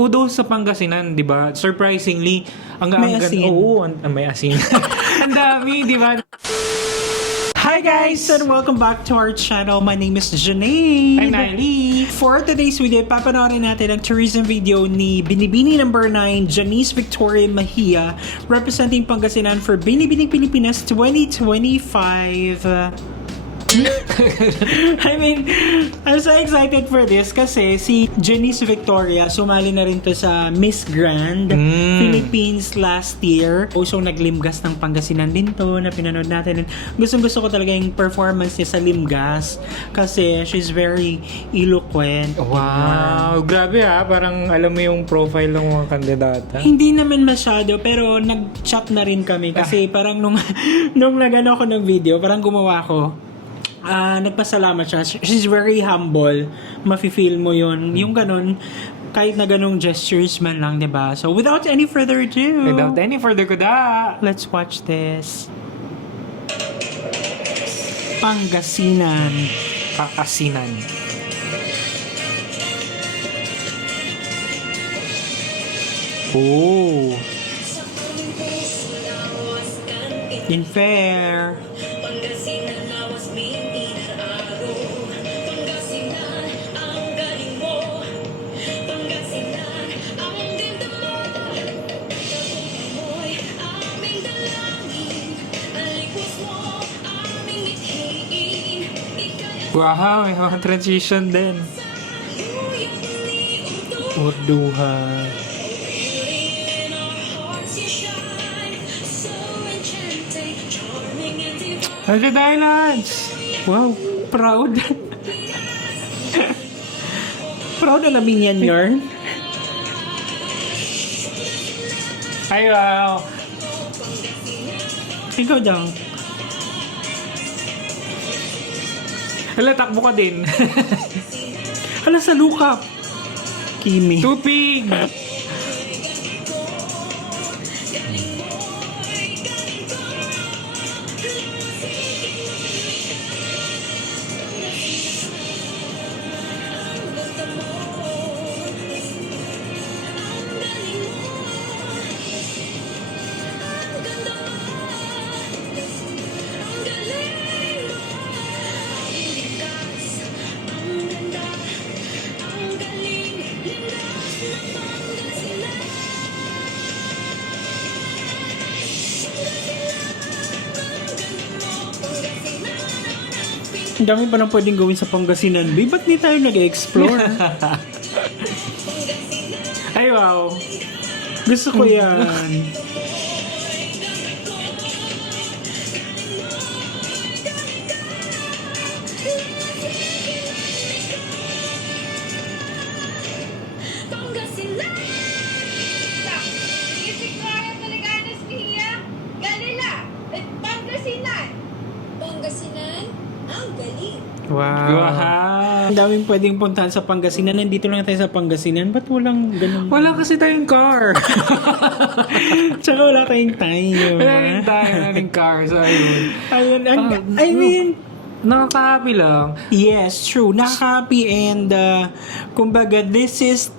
kudos sa Pangasinan, di ba? Surprisingly, May asin. Oo, may asin. Ang dami, di ba? Hi guys, and welcome back to our channel. My name is Janae. I'm Niley. For today's video, papanoorin natin ang tourism video ni Binibini number 9, Janice Victoria Mahia, representing Pangasinan for Binibining Pilipinas 2025. I mean, I'm so excited for this kasi si Janice Victoria sumali na rin to sa Miss Grand Philippines last year. Also, naglimgas ng Pangasinan din to na pinanood natin. Gusto ko talaga yung performance niya sa limgas kasi she's very eloquent. Wow, grabe ha. Parang alam mo yung profile ng mga kandidata. Hindi naman masyado, pero nag-chat na rin kami kasi parang nung nagano ako ng video, parang gumawa ko. Nagpasalamat siya. She's very humble. Mafe-feel mo yun. Yung ganun, kahit na ganung gestures man lang, diba? So, without any further ado, let's watch this. Pangasinan. Kakasinan. Oh. In fair. Wow, may mga transition din. Urduhan. Hundred Islands! Wow, proud. Proud na namin yan, Yarn. Ay, wow! Ikaw daw. Hala, takbo ka din. Hala, sa lukap. Kimi. Tupig! Ang dami pa nang pwedeng gawin sa Pangasinan. Ba't di tayo nag-explore? Ay, wow! Gusto ko yan. Wow. Wow! Ang daming pwedeng puntahan sa Pangasinan. Nandito lang tayo sa Pangasinan. Ba't walang ganun? Wala kasi tayong car. Tsaka wala tayong time. Wala rin tayo, wala rin car. So, ayun. Ayun, I mean, Nakaka-happy lang. yes, true. Nakaka-happy and kumbaga, this is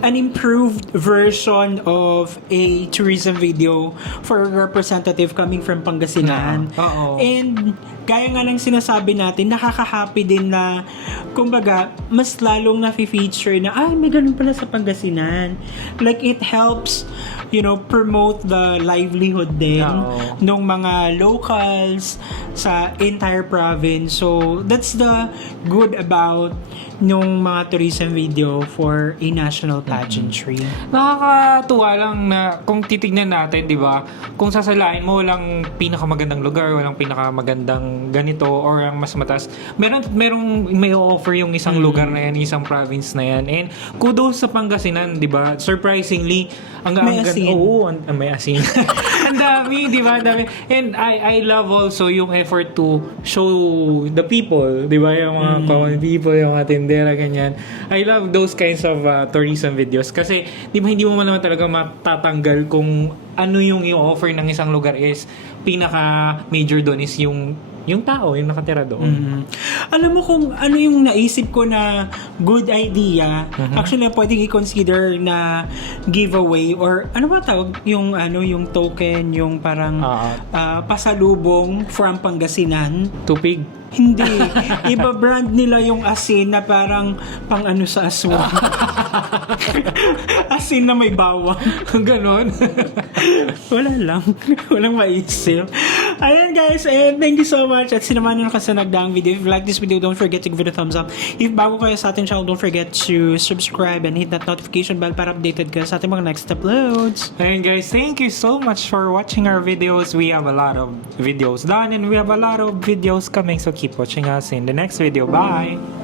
an improved version of a tourism video for a representative coming from Pangasinan. Oo. And gaya nga ng sinasabi natin, nakaka-happy din na kumbaga, mas lalong na-feature na, may ganun pala sa Pangasinan. Like, it helps, promote the livelihood din Oo. ng mga locals sa entire province. So, that's the good about nung mga tourism video for a national pageantry. Nakakatuwa lang na kung titignan natin, di ba? Kung sasalain mo, walang pinakamagandang lugar, walang pinakamagandang ganito or ang mas mataas. Merong may offer yung isang lugar na yan, isang province na yan. And kudos sa Pangasinan, di ba? Surprisingly, May asin. Oo, may asin. Ang dami, di ba? Ang dami. And I love also yung effort to show the people, di ba? Yung mga common people, yung mga tindera, ganyan. I love those kinds of tourism videos kasi, di ba, hindi mo naman talaga matatanggal kung ano yung i-offer ng isang lugar is pinaka-major doon is yung yung tao, yung nakatira doon. Mhm. Alam mo kung ano yung naisip ko na good idea, actually pwedeng i-consider na giveaway or ano ba tawag yung yung token, yung parang pasalubong from Pangasinan. Tupig. Hindi. Iba brand nila yung asin na parang pang ano sa aswang. Asin na may bawang. Ganon. Wala lang. Walang maisip. Ayan guys, and thank you so much at sinamahan nyo ka sa nagdaang video. If you like this video, don't forget to give it a thumbs up. If bago kayo sa ating channel, don't forget to subscribe and hit that notification bell para updated ka sa ating mga next uploads. And guys, thank you so much for watching our videos. We have a lot of videos done and we have a lot of videos coming, so keep watching us in the next video. Bye!